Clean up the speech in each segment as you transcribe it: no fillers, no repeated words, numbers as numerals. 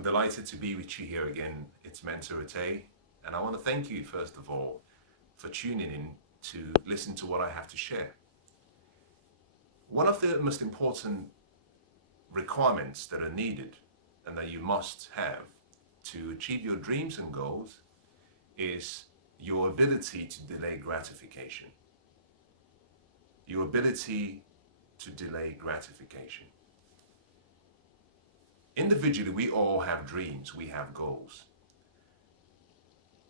I'm delighted to be with you here again. It's Mensah Oteh, and I want to thank you, first of all, for tuning in to listen to what I have to share. One of the most important requirements that are needed and that you must have to achieve your dreams and goals is your ability to delay gratification. Your ability to delay gratification. Individually, we all have dreams, we have goals.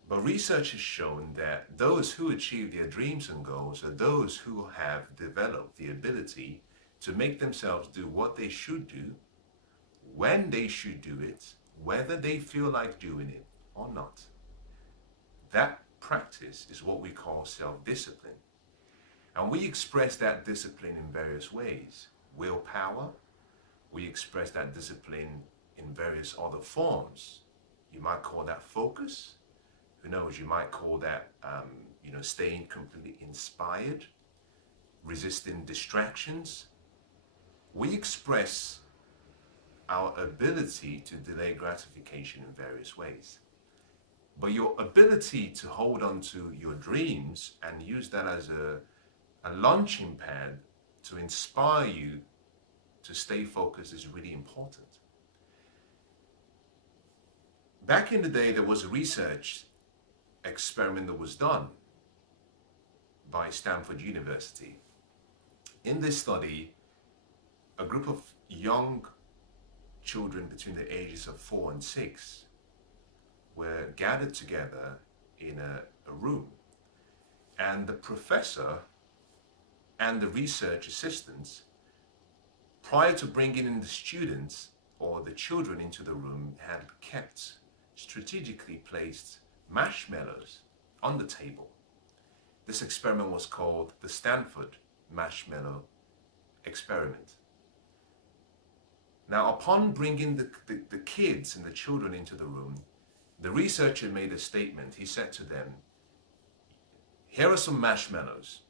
But research has shown that those who achieve their dreams and goals are those who have developed the ability to make themselves do what they should do, when they should do it, whether they feel like doing it or not. That practice is what we call self-discipline. And we express that discipline in various ways. Willpower. We express that discipline in various other forms. You might call that focus. Who knows, you might call that, staying completely inspired, resisting distractions. We express our ability to delay gratification in various ways. But your ability to hold on to your dreams and use that as a launching pad to inspire you to stay focused is really important. Back in the day, there was a research experiment that was done by Stanford University. In this study, a group of young children between the ages of 4 and 6 were gathered together in a room, and the professor and the research assistants, prior to bringing in the students or the children into the room, had kept strategically placed marshmallows on the table. This experiment was called the Stanford Marshmallow Experiment. Now, upon bringing the kids and the children into the room, the researcher made a statement. He said to them, "Here are some marshmallows.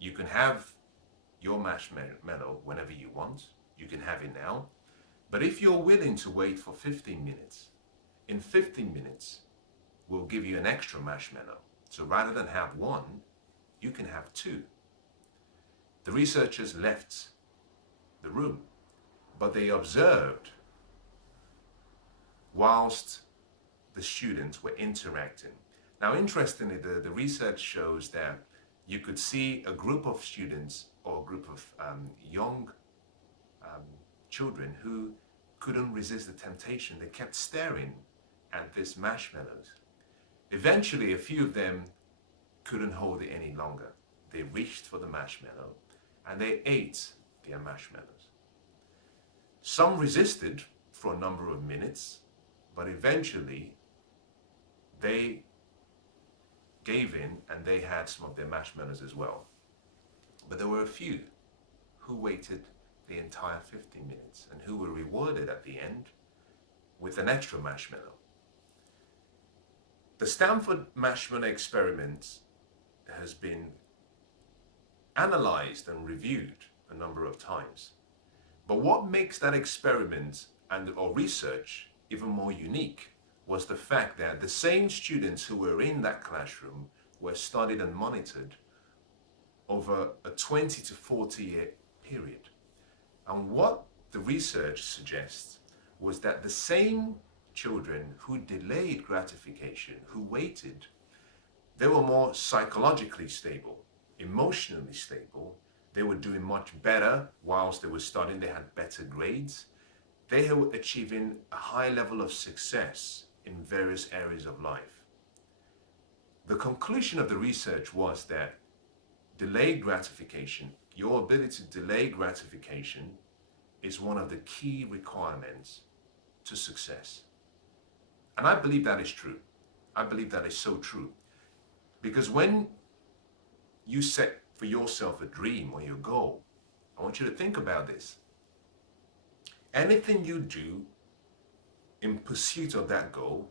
You can have your marshmallow whenever you want. You can have it now. But if you're willing to wait for 15 minutes, in 15 minutes, we'll give you an extra marshmallow. So rather than have one, you can have 2. The researchers left the room, but they observed whilst the students were interacting. Now, interestingly, the research shows that you could see a group of students or a group of young children who couldn't resist the temptation. They kept staring at these marshmallows. Eventually, a few of them couldn't hold it any longer. They reached for the marshmallow and they ate their marshmallows. Some resisted for a number of minutes, but eventually they gave in and they had some of their marshmallows as well. But there were a few who waited the entire 15 minutes and who were rewarded at the end with an extra marshmallow. The Stanford Marshmallow Experiment has been analyzed and reviewed a number of times. But what makes that experiment or research even more unique was the fact that the same students who were in that classroom were studied and monitored over a 20 to 40 year period. And what the research suggests was that the same children who delayed gratification, who waited, they were more psychologically stable, emotionally stable. They were doing much better whilst they were studying. They had better grades. They were achieving a high level of success in various areas of life. The conclusion of the research was that delayed gratification, your ability to delay gratification, is one of the key requirements to success. And I believe that is true. I believe that is so true. Because when you set for yourself a dream or your goal, I want you to think about this. Anything you do in pursuit of that goal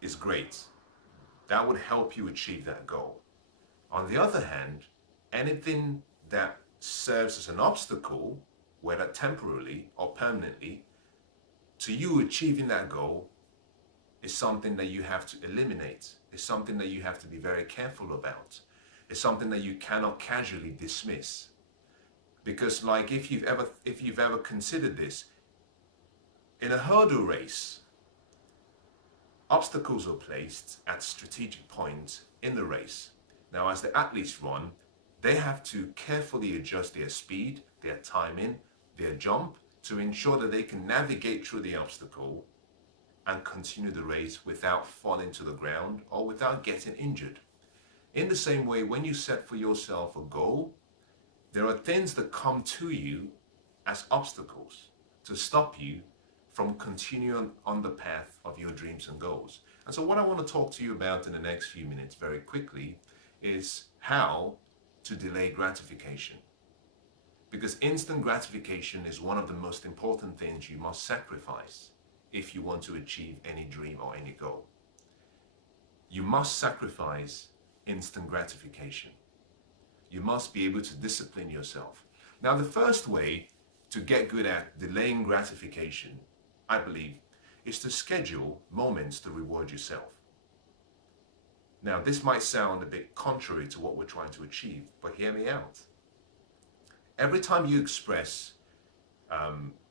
is great. That would help you achieve that goal. On the other hand, anything that serves as an obstacle, whether temporarily or permanently, to you achieving that goal is something that you have to eliminate. It's something that you have to be very careful about. It's something that you cannot casually dismiss. Because like if you've ever considered this, in a hurdle race, obstacles are placed at strategic points in the race. Now, as the athletes run, they have to carefully adjust their speed, their timing, their jump to ensure that they can navigate through the obstacle and continue the race without falling to the ground or without getting injured. In the same way, when you set for yourself a goal, there are things that come to you as obstacles to stop you from continuing on the path of your dreams and goals. And so what I want to talk to you about in the next few minutes very quickly is how to delay gratification. Because instant gratification is one of the most important things you must sacrifice if you want to achieve any dream or any goal. You must sacrifice instant gratification. You must be able to discipline yourself. Now, the first way to get good at delaying gratification, I believe, is to schedule moments to reward yourself. Now, this might sound a bit contrary to what we're trying to achieve, but hear me out. Every time you express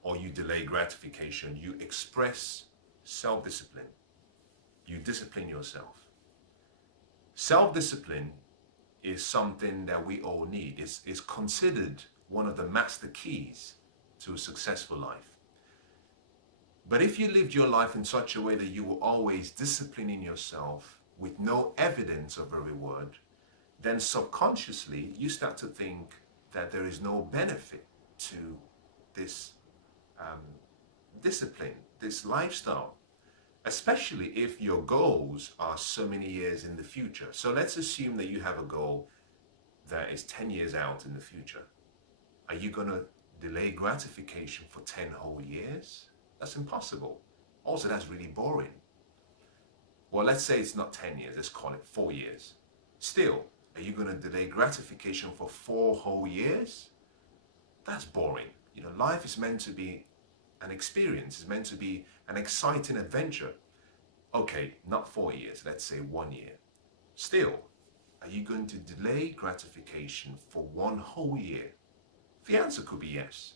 or you delay gratification, you express self-discipline. You discipline yourself. Self-discipline is something that we all need. It's considered one of the master keys to a successful life. But if you lived your life in such a way that you were always disciplining yourself with no evidence of a reward, then subconsciously you start to think that there is no benefit to this discipline, this lifestyle, especially if your goals are so many years in the future. So let's assume that you have a goal that is 10 years out in the future. Are you going to delay gratification for 10 whole years? That's impossible. Also, that's really boring. Well, let's say it's not 10 years, let's call it 4 years. Still, are you going to delay gratification for 4 whole years? That's boring. You know, life is meant to be an experience. It's meant to be an exciting adventure. Okay, not 4 years, let's say 1 year. Still, are you going to delay gratification for 1 whole year? The answer could be yes.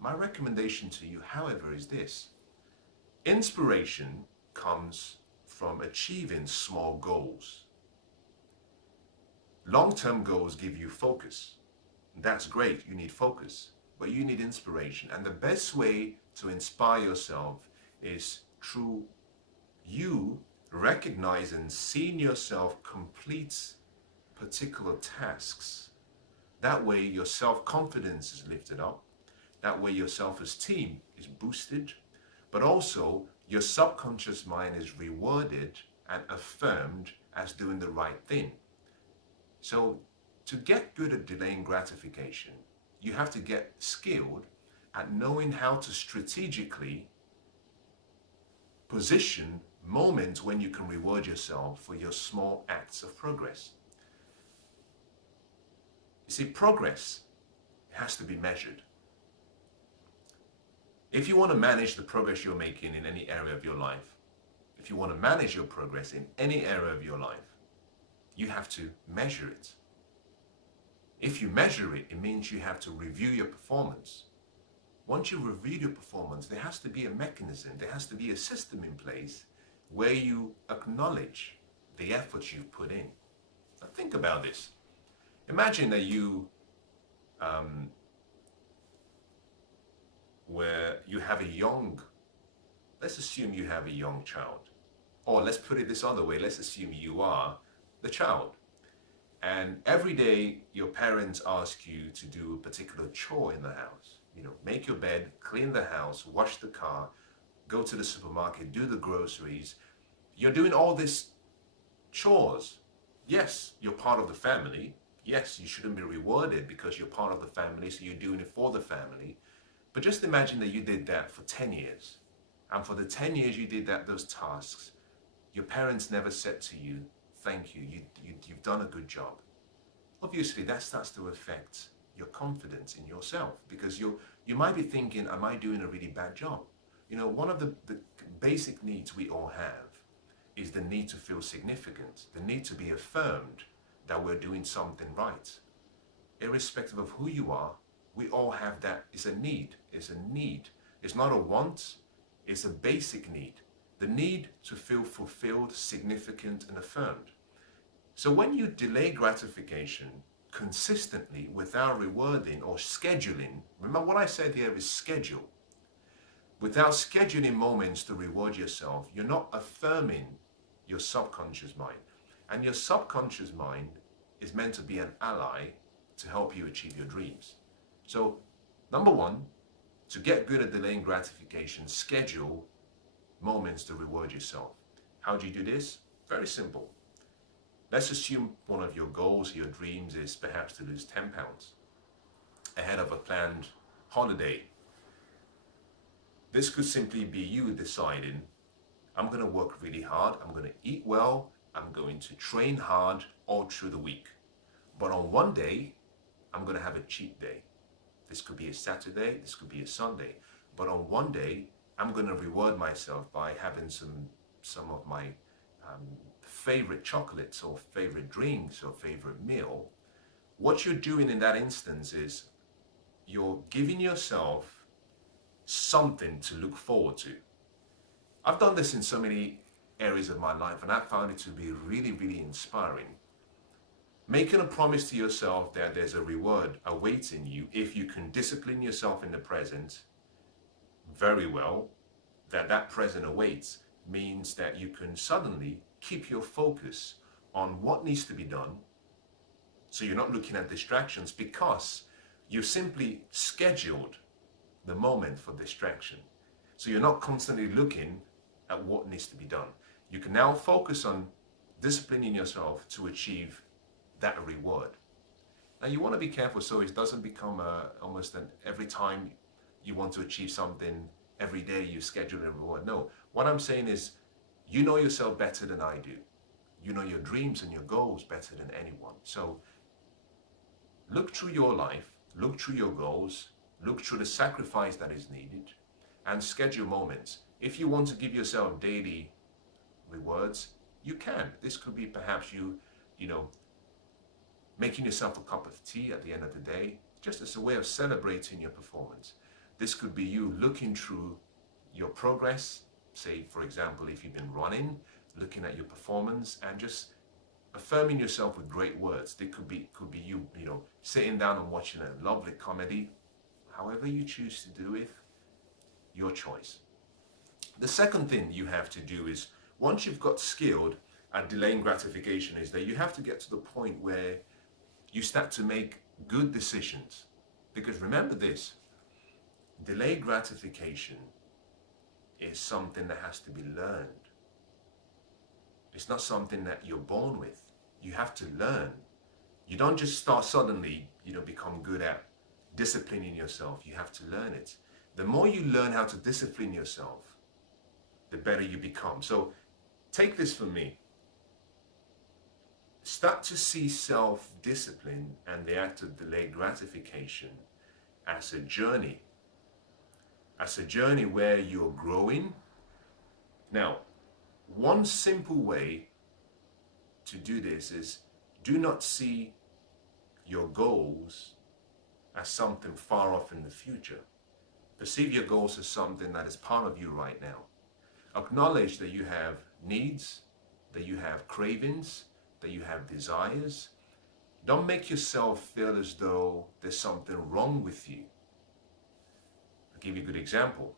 My recommendation to you, however, is this. Inspiration comes from achieving small goals. Long-term goals give you focus. That's great, you need focus, but you need inspiration. And the best way to inspire yourself is through you recognizing, seeing yourself complete particular tasks. That way your self-confidence is lifted up. That way your self-esteem is boosted, but also your subconscious mind is rewarded and affirmed as doing the right thing. So to get good at delaying gratification, you have to get skilled at knowing how to strategically position moments when you can reward yourself for your small acts of progress. You see, progress has to be measured. If you want to manage the progress you're making in any area of your life, if you want to manage your progress in any area of your life, you have to measure it. If you measure it, it means you have to review your performance. Once you review your performance, there has to be a mechanism, there has to be a system in place where you acknowledge the efforts you've put in. Now think about this. Imagine that where you have a young, let's assume you have a young child. Or let's put it this other way, let's assume you are the child. And every day your parents ask you to do a particular chore in the house. You know, make your bed, clean the house, wash the car, go to the supermarket, do the groceries. You're doing all these chores. Yes, you're part of the family. Yes, you shouldn't be rewarded because you're part of the family, so you're doing it for the family. But just imagine that you did that for 10 years. And for the 10 years you did those tasks, your parents never said to you, thank you, you've done a good job. Obviously, that starts to affect your confidence in yourself because You might be thinking, am I doing a really bad job? One of the basic needs we all have is the need to feel significant, the need to be affirmed that we're doing something right. Irrespective of who you are, we all have that. It's a need. It's a need. It's not a want. It's a basic need. The need to feel fulfilled, significant, and affirmed. So when you delay gratification consistently without rewarding or scheduling, remember what I said here is schedule. Without scheduling moments to reward yourself, you're not affirming your subconscious mind. And your subconscious mind is meant to be an ally to help you achieve your dreams. So, number one, to get good at delaying gratification, schedule moments to reward yourself. How do you do this? Very simple. Let's assume one of your goals, your dreams is perhaps to lose 10 pounds ahead of a planned holiday. This could simply be you deciding, I'm going to work really hard, I'm going to eat well, I'm going to train hard all through the week. But on one day, I'm going to have a cheat day. This could be a Saturday, this could be a Sunday. But on one day, I'm going to reward myself by having some of my favorite chocolates or favorite drinks or favorite meal. What you're doing in that instance is you're giving yourself something to look forward to. I've done this in so many areas of my life and I found it to be really, really inspiring. Making a promise to yourself that there's a reward awaiting you if you can discipline yourself in the present very well, that present awaits, means that you can suddenly keep your focus on what needs to be done. So you're not looking at distractions because you simply scheduled the moment for distraction. So you're not constantly looking at what needs to be done. You can now focus on disciplining yourself to achieve that reward. Now you want to be careful so it doesn't become almost an every time you want to achieve something, every day you schedule a reward. No, what I'm saying is you know yourself better than I do. You know your dreams and your goals better than anyone. So look through your life, look through your goals, look through the sacrifice that is needed, and schedule moments. If you want to give yourself daily rewards, you can. This could be perhaps you making yourself a cup of tea at the end of the day, just as a way of celebrating your performance. This could be you looking through your progress, say, for example, if you've been running, looking at your performance and just affirming yourself with great words. It could be you, sitting down and watching a lovely comedy. However you choose to do it, your choice. The second thing you have to do is, once you've got skilled at delaying gratification, is that you have to get to the point where you start to make good decisions. Because remember this, delayed gratification is something that has to be learned. It's not something that you're born with. You have to learn. You don't just start suddenly, become good at disciplining yourself. You have to learn it. The more you learn how to discipline yourself, the better you become. So take this from me. Start to see self-discipline and the act of delayed gratification as a journey. As a journey where you're growing. Now, one simple way to do this is do not see your goals as something far off in the future. Perceive your goals as something that is part of you right now. Acknowledge that you have needs, that you have cravings, that you have desires. Don't make yourself feel as though there's something wrong with you. I'll give you a good example.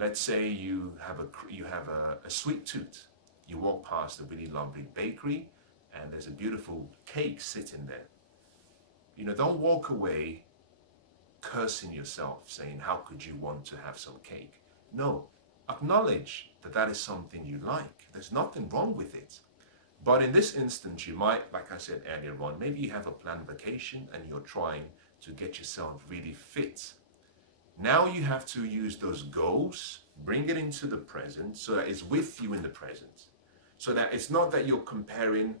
Let's say you have a sweet tooth. You walk past a really lovely bakery and there's a beautiful cake sitting there. Don't walk away cursing yourself, saying, how could you want to have some cake? No, acknowledge that is something you like. There's nothing wrong with it. But in this instance, you might, like I said earlier on, maybe you have a planned vacation and you're trying to get yourself really fit. Now you have to use those goals, bring it into the present so that it's with you in the present. So that it's not that you're comparing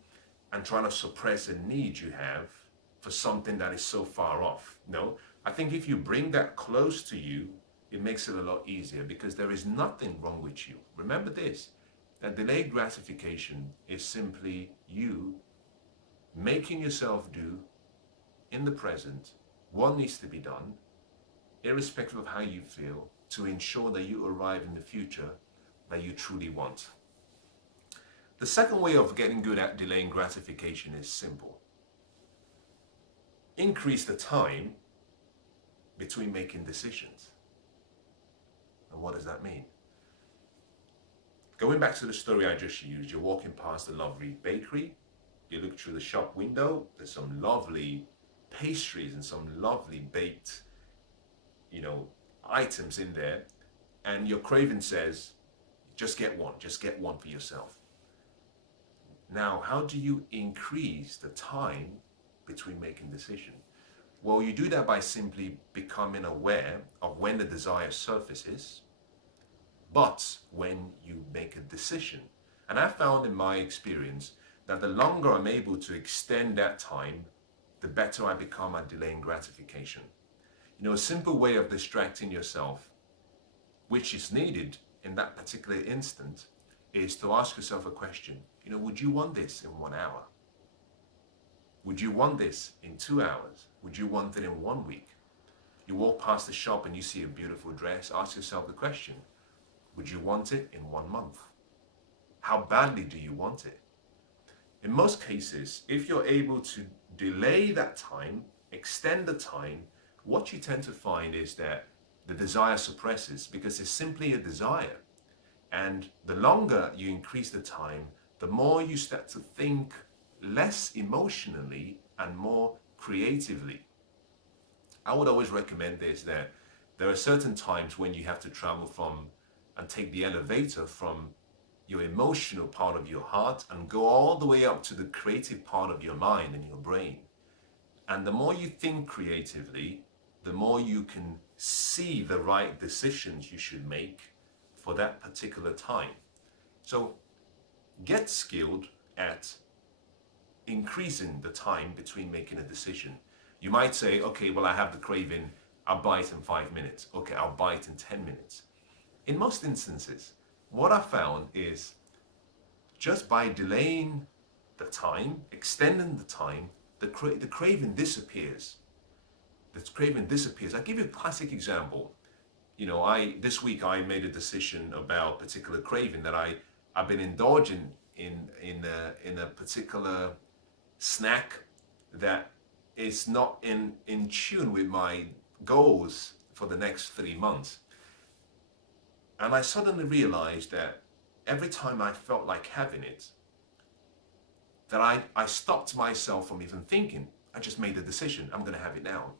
and trying to suppress a need you have for something that is so far off. No, I think if you bring that close to you, it makes it a lot easier because there is nothing wrong with you. Remember this, that delayed gratification is simply you making yourself do in the present what needs to be done, irrespective of how you feel, to ensure that you arrive in the future that you truly want. The second way of getting good at delaying gratification is simple. Increase the time between making decisions. And what does that mean? Going back to the story I just used, you're walking past a lovely bakery, you look through the shop window, there's some lovely pastries and some lovely baked, items in there, and your craving says, just get one for yourself. Now, how do you increase the time between making decisions? Well, you do that by simply becoming aware of when the desire surfaces, but when you make a decision. And I found in my experience that the longer I'm able to extend that time, the better I become at delaying gratification. A simple way of distracting yourself, which is needed in that particular instant, is to ask yourself a question. Would you want this in 1 hour? Would you want this in 2 hours? Would you want it in 1 week? You walk past the shop and you see a beautiful dress. Ask yourself the question, would you want it in 1 month? How badly do you want it? In most cases, if you're able to delay that time, extend the time, what you tend to find is that the desire suppresses because it's simply a desire. And the longer you increase the time, the more you start to think less emotionally and more creatively. I would always recommend this, that there are certain times when you have to travel from and take the elevator from your emotional part of your heart and go all the way up to the creative part of your mind and your brain. And the more you think creatively, the more you can see the right decisions you should make for that particular time. So get skilled at increasing the time between making a decision. You might say, okay, well, I have the craving, I'll buy it in 5 minutes. Okay, I'll buy it in 10 minutes. In most instances, what I found is just by delaying the time, extending the time, the craving disappears. The craving disappears. I'll give you a classic example. This week I made a decision about a particular craving that I've been indulging in a particular snack that is not in tune with my goals for the next 3 months. And I suddenly realized that every time I felt like having it, that I stopped myself from even thinking. I just made the decision, I'm going to have it now.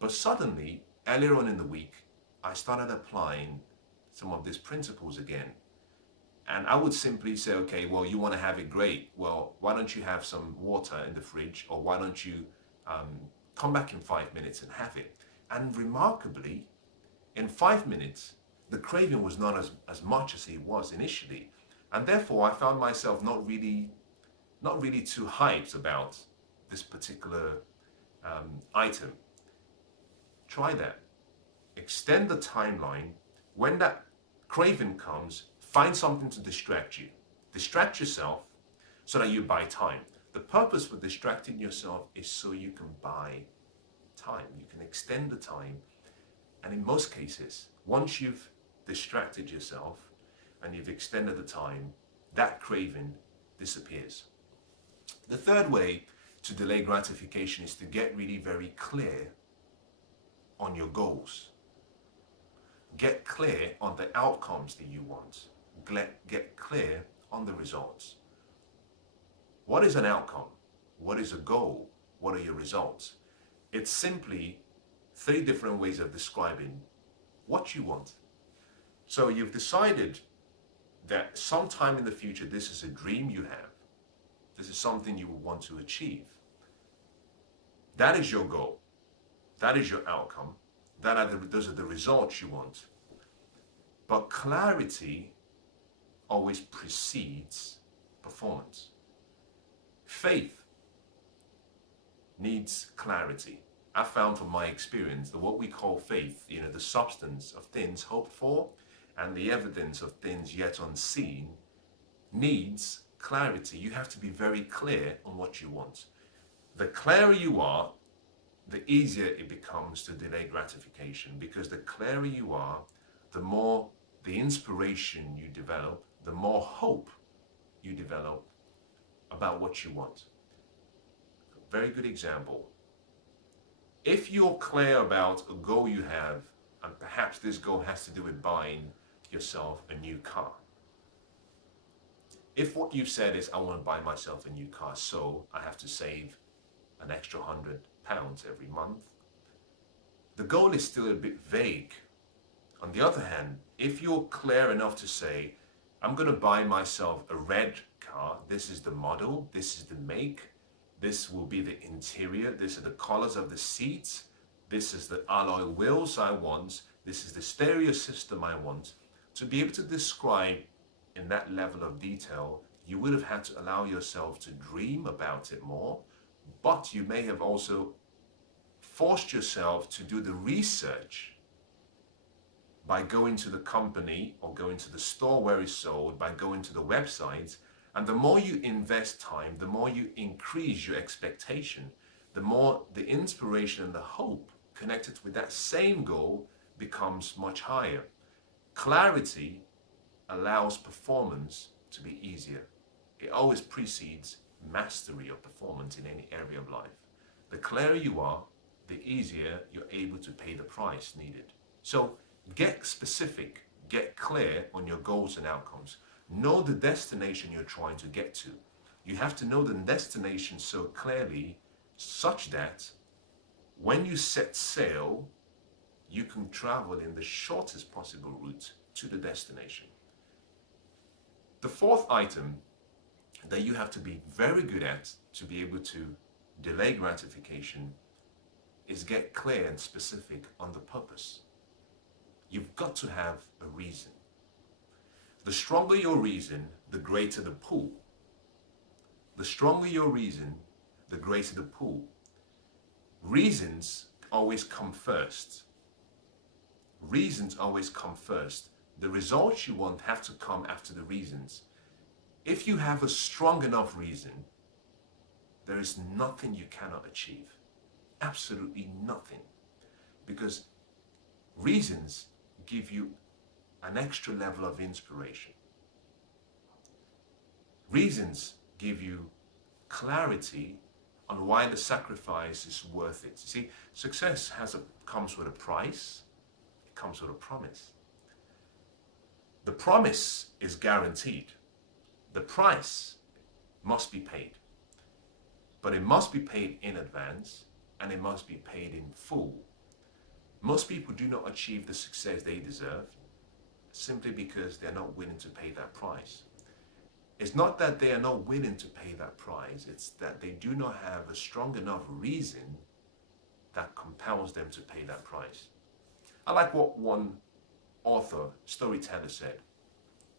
But suddenly, earlier on in the week, I started applying some of these principles again. And I would simply say, okay, well, you want to have it, great. Well, why don't you have some water in the fridge, or why don't you come back in 5 minutes and have it? And remarkably, in 5 minutes, the craving was not as much as it was initially. And therefore, I found myself not really too hyped about this particular item. Try that. Extend the timeline. When that craving comes, find something to distract you. Distract yourself so that you buy time. The purpose for distracting yourself is so you can buy time. You can extend the time. And in most cases, once you've distracted yourself and you've extended the time, that craving disappears. The third way to delay gratification is to get really very clear on your goals. Get clear on the outcomes that you want. Get clear on the results. What is an outcome? What is a goal? What are your results? It's simply 3 different ways of describing what you want. So you've decided that sometime in the future, this is a dream you have. This is something you want to achieve. That is your goal. That is your outcome. Those are the results you want. But clarity always precedes performance. Faith needs clarity. I found from my experience that what we call faith, the substance of things hoped for and the evidence of things yet unseen, needs clarity. You have to be very clear on what you want. The clearer you are, the easier it becomes to delay gratification, because the clearer you are, the more the inspiration you develop, the more hope you develop about what you want. Very good example. If you're clear about a goal you have, and perhaps this goal has to do with buying yourself a new car. If what you've said is, I want to buy myself a new car, so I have to save an extra £100 every month, the goal is still a bit vague. On the other hand, if you're clear enough to say, I'm going to buy myself a red car, this is the model, this is the make, this will be the interior, these are the colors of the seats, this is the alloy wheels I want, this is the stereo system I want. To be able to describe in that level of detail, you would have had to allow yourself to dream about it more, but you may have also forced yourself to do the research by going to the company or going to the store where it's sold, by going to the website. And the more you invest time, the more you increase your expectation, the more the inspiration and the hope connected with that same goal becomes much higher. Clarity allows performance to be easier. It always precedes mastery of performance in any area of life. The clearer you are, the easier you're able to pay the price needed. So get specific, get clear on your goals and outcomes. Know the destination you're trying to get to. You have to know the destination so clearly such that when you set sail, you can travel in the shortest possible route to the destination. The fourth item that you have to be very good at to be able to delay gratification is get clear and specific on the purpose. You've got to have a reason. The stronger your reason, the greater the pull. The stronger your reason, the greater the pull. Reasons always come first. Reasons always come first. The results you want have to come after the reasons. If you have a strong enough reason, there is nothing you cannot achieve. Absolutely nothing. Because reasons give you an extra level of inspiration. Reasons give you clarity on why the sacrifice is worth it. You see, success comes with a price, it comes with a promise. The promise is guaranteed. The price must be paid. But it must be paid in advance, and it must be paid in full. Most people do not achieve the success they deserve simply because they're not willing to pay that price. It's not that they are not willing to pay that price, it's that they do not have a strong enough reason that compels them to pay that price. I like what one author, storyteller said.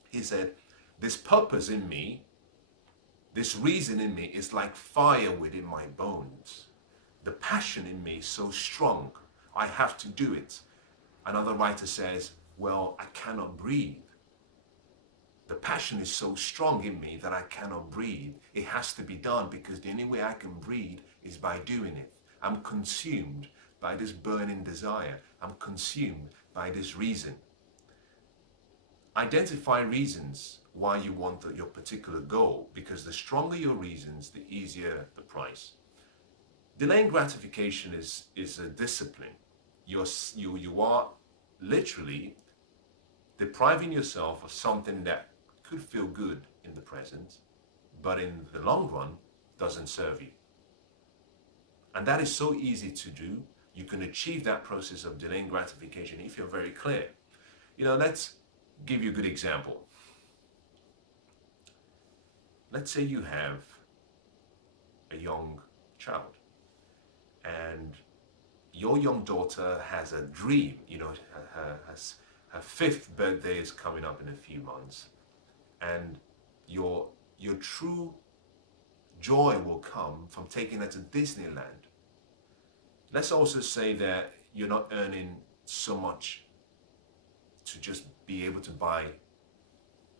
He said, this purpose in me, this reason in me is like fire within my bones. The passion in me is so strong, I have to do it. Another writer says, well, I cannot breathe. The passion is so strong in me that I cannot breathe. It has to be done because the only way I can breathe is by doing it. I'm consumed by this burning desire. I'm consumed by this reason. Identify reasons why you want your particular goal, because the stronger your reasons, the easier the price. Delaying gratification is a discipline. You are literally depriving yourself of something that could feel good in the present, but in the long run doesn't serve you. And that is so easy to do. You can achieve that process of delaying gratification if you're very clear. Let's give you a good example. Let's say you have a young child and your young daughter has a dream. Her 5th birthday is coming up in a few months, and your true joy will come from taking her to Disneyland. Let's also say that you're not earning so much to just be able to buy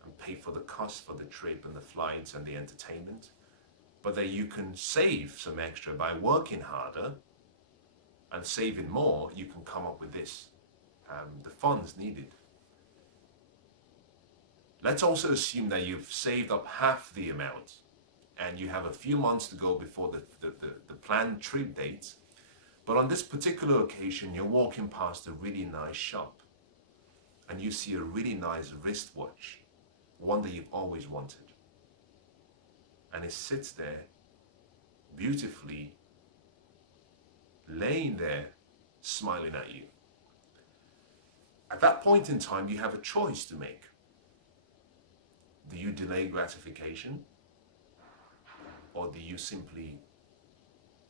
and pay for the cost for the trip and the flights and the entertainment, but that you can save some extra by working harder and saving more. You can come up with this, the funds needed. Let's also assume that you've saved up half the amount and you have a few months to go before the planned trip date. But on this particular occasion, you're walking past a really nice shop and you see a really nice wristwatch, one that you've always wanted. And it sits there beautifully, laying there, smiling at you. At that point in time, you have a choice to make. Do you delay gratification, or do you simply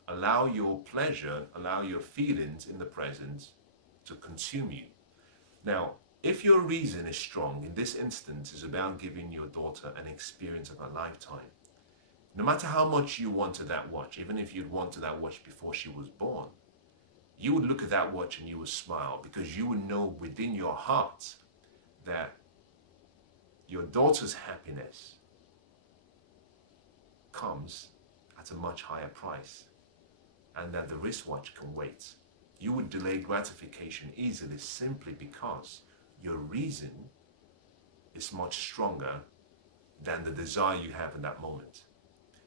allow your pleasure, allow your feelings in the present to consume you? Now, if your reason is strong, in this instance is about giving your daughter an experience of a lifetime, no matter how much you wanted that watch, even if you'd wanted that watch before she was born, you would look at that watch and you would smile, because you would know within your heart that your daughter's happiness comes at a much higher price, and that the wristwatch can wait. You would delay gratification easily simply because your reason is much stronger than the desire you have in that moment.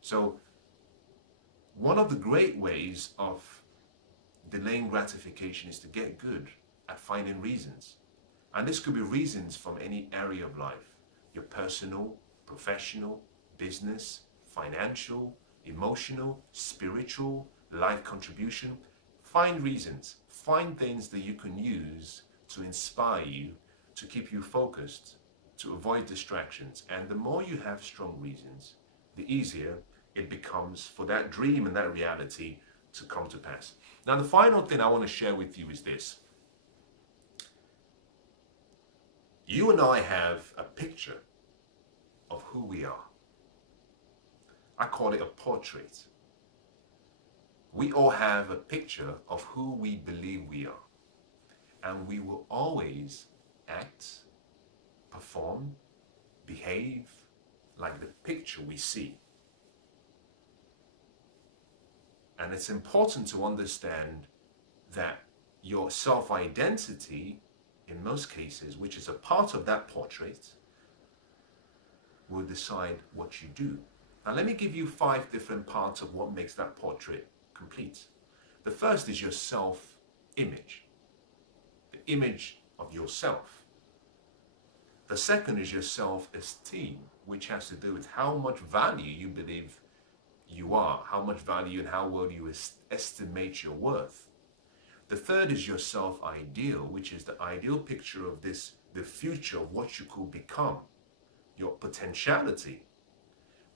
So one of the great ways of delaying gratification is to get good at finding reasons. And this could be reasons from any area of life: your personal, professional, business, financial, emotional, spiritual, life contribution. Find reasons, find things that you can use to inspire you, to keep you focused, to avoid distractions. And the more you have strong reasons, the easier it becomes for that dream and that reality to come to pass. Now, the final thing I want to share with you is this. You and I have a picture of who we are. I call it a portrait. We all have a picture of who we believe we are. And we will always act, perform, behave like the picture we see. And it's important to understand that your self-identity, in most cases, which is a part of that portrait, will decide what you do. Now, let me give you 5 different parts of what makes that portrait complete. The first is your self-image, the image of yourself. The second is your self-esteem, which has to do with how much value you believe you are, how much value and how well you estimate your worth. The third is your self-ideal, which is the ideal picture of the future of what you could become, your potentiality.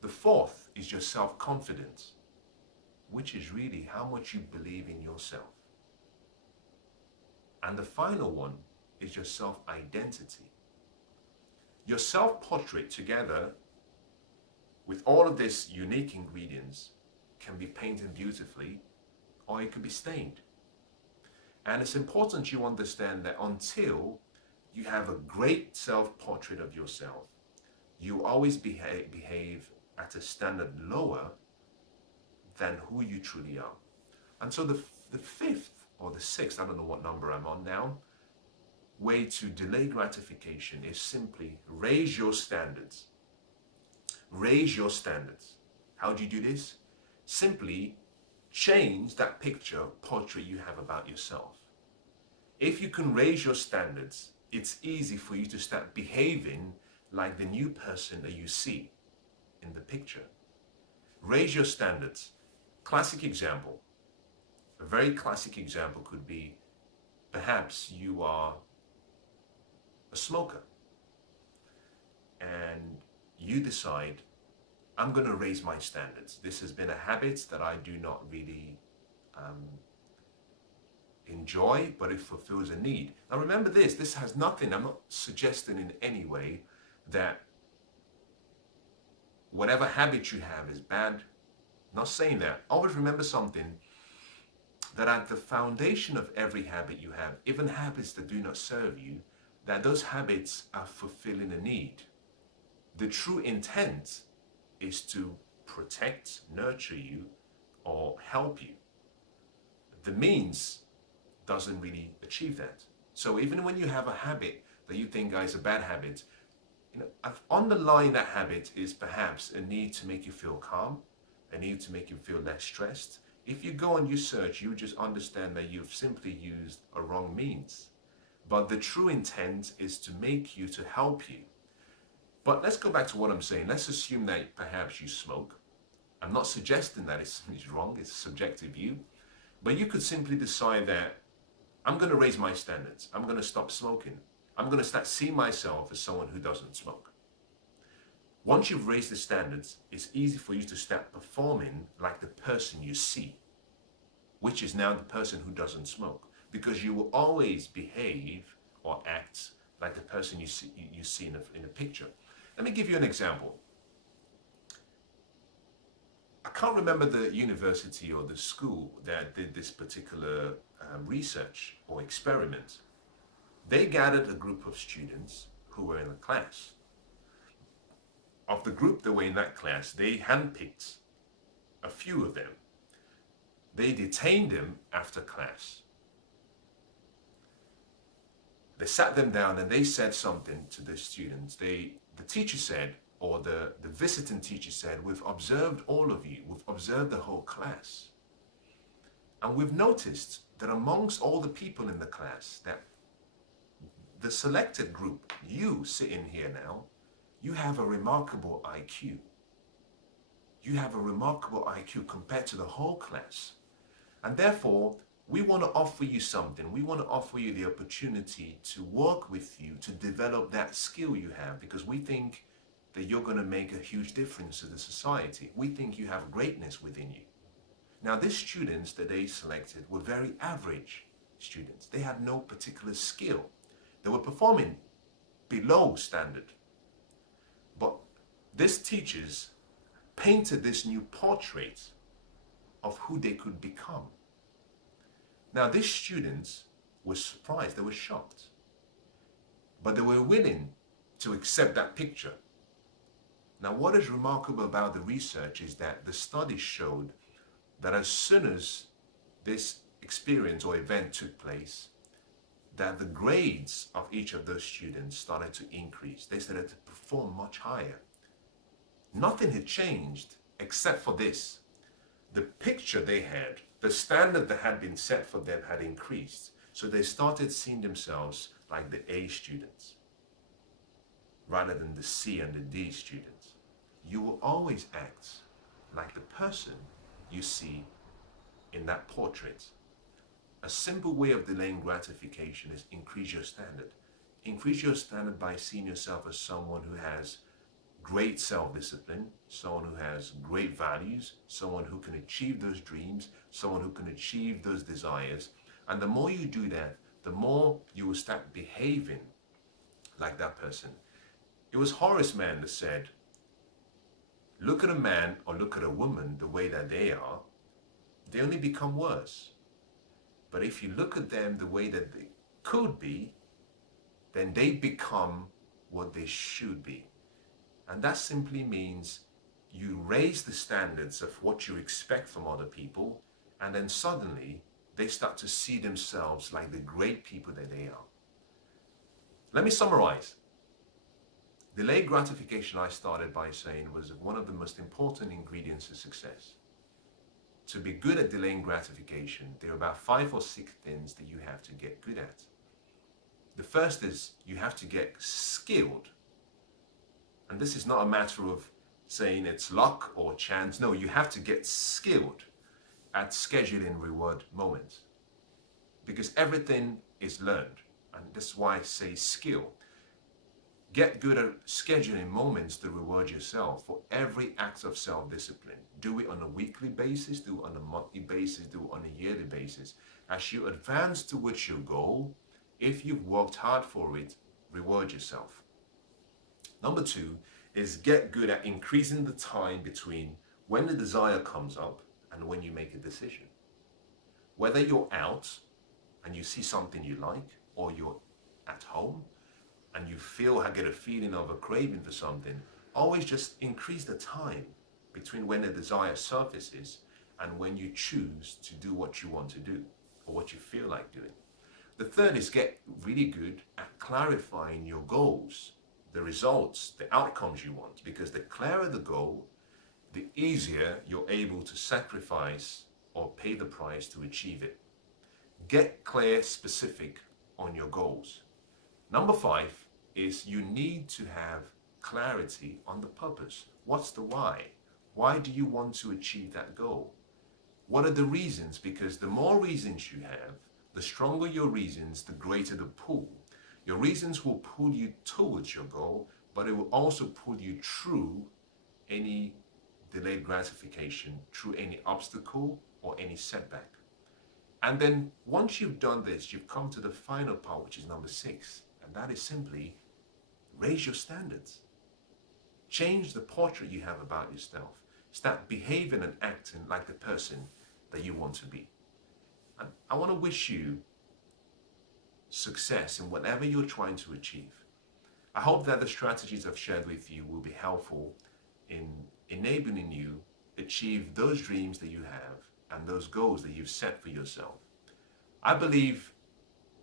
The fourth is your self-confidence, which is really how much you believe in yourself. And the final one is your self-identity. Your self-portrait, together with all of these unique ingredients, can be painted beautifully, or it could be stained. And it's important you understand that until you have a great self-portrait of yourself, you always behave at a standard lower than who you truly are. And so the fifth or the sixth, I don't know what number I'm on now, way to delay gratification is simply raise your standards. Raise your standards. How do you do this? Simply change that picture, portrait you have about yourself. If you can raise your standards, it's easy for you to start behaving like the new person that you see in the picture. Raise your standards. Classic example. A very classic example could be, perhaps you are a smoker and you decide, I'm going to raise my standards. This has been a habit that I do not really enjoy, but it fulfills a need. Now remember this has nothing, I'm not suggesting in any way that whatever habit you have is bad. Not saying that. Always remember something. that at the foundation of every habit you have, even habits that do not serve you, that those habits are fulfilling a need. The true intent is to protect, nurture you, or help you. The means doesn't really achieve that. So even when you have a habit that you think is a bad habit, underlying that habit is perhaps a need to make you feel calm, a need to make you feel less stressed. If you go and you search, you just understand that you've simply used a wrong means. But the true intent is to make you, to help you. But let's go back to what I'm saying. Let's assume that perhaps you smoke. I'm not suggesting that it's wrong, it's a subjective view. But you could simply decide that I'm going to raise my standards. I'm going to stop smoking. I'm going to start seeing myself as someone who doesn't smoke. Once you've raised the standards, it's easy for you to start performing like the person you see, which is now the person who doesn't smoke, because you will always behave or act like the person you see in a picture. Let me give you an example. I can't remember the university or the school that did this particular research or experiment. They gathered a group of students who were in a class. Of the group that were in that class, they handpicked a few of them. They detained them after class. They sat them down and they said something to the students. The teacher said, or the visiting teacher said, we've observed all of you, we've observed the whole class. And we've noticed that amongst all the people in the class, that the selected group, you sitting here now, you have a remarkable IQ. You have a remarkable IQ compared to the whole class. And therefore, we want to offer you something. We want to offer you the opportunity to work with you, to develop that skill you have, because we think that you're going to make a huge difference to the society. We think you have greatness within you. Now, these students that they selected were very average students. They had no particular skill. They were performing below standard. But these teachers painted this new portrait of who they could become. Now, these students were surprised, they were shocked, but they were willing to accept that picture. Now, what is remarkable about the research is that the study showed that as soon as this experience or event took place, that the grades of each of those students started to increase. They started to perform much higher. Nothing had changed except for this. The picture they had, the standard that had been set for them had increased. So they started seeing themselves like the A students rather than the C and the D students. You will always act like the person you see in that portrait. A simple way of delaying gratification is increase your standard. Increase your standard by seeing yourself as someone who has great self-discipline, someone who has great values, someone who can achieve those dreams, someone who can achieve those desires. And the more you do that, the more you will start behaving like that person. It was Horace Mann that said, look at a man or look at a woman the way that they are, they only become worse. But if you look at them the way that they could be, then they become what they should be. And that simply means you raise the standards of what you expect from other people, and then suddenly they start to see themselves like the great people that they are. Let me summarize. Delayed gratification, I started by saying, was one of the most important ingredients to success. To be good at delaying gratification, there are about 5 or 6 things that you have to get good at. The first is you have to get skilled. And this is not a matter of saying it's luck or chance. No, you have to get skilled at scheduling reward moments, because everything is learned. And that's why I say skill. Get good at scheduling moments to reward yourself for every act of self-discipline. Do it on a weekly basis, do it on a monthly basis, do it on a yearly basis. As you advance towards your goal, if you've worked hard for it, reward yourself. Number 2 is get good at increasing the time between when the desire comes up and when you make a decision. Whether you're out and you see something you like, or you're at home and you get a feeling of a craving for something, always just increase the time between when the desire surfaces and when you choose to do what you want to do or what you feel like doing. The third is get really good at clarifying your goals, the results, the outcomes you want, because the clearer the goal, the easier you're able to sacrifice or pay the price to achieve it. Get clear, specific on your goals. Number 5 is you need to have clarity on the purpose. What's the why? Why do you want to achieve that goal? What are the reasons? Because the more reasons you have, the stronger your reasons, the greater the pull. Your reasons will pull you towards your goal, but it will also pull you through any delayed gratification, through any obstacle or any setback. And then once you've done this, you've come to the final part, which is number 6. And that is simply raise your standards. Change the portrait you have about yourself. Start behaving and acting like the person that you want to be. And I want to wish you success in whatever you're trying to achieve. I hope that the strategies I've shared with you will be helpful in enabling you achieve those dreams that you have and those goals that you've set for yourself. I believe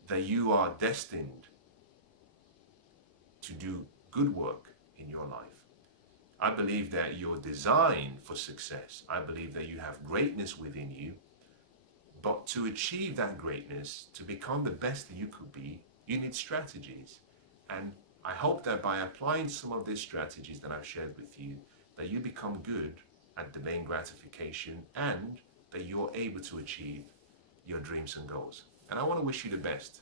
that you are destined to do good work in your life. I believe that you're designed for success. I believe that you have greatness within you. But to achieve that greatness, to become the best that you could be, you need strategies. And I hope that by applying some of these strategies that I've shared with you, that you become good at delaying gratification and that you're able to achieve your dreams and goals. And I want to wish you the best.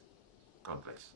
God bless.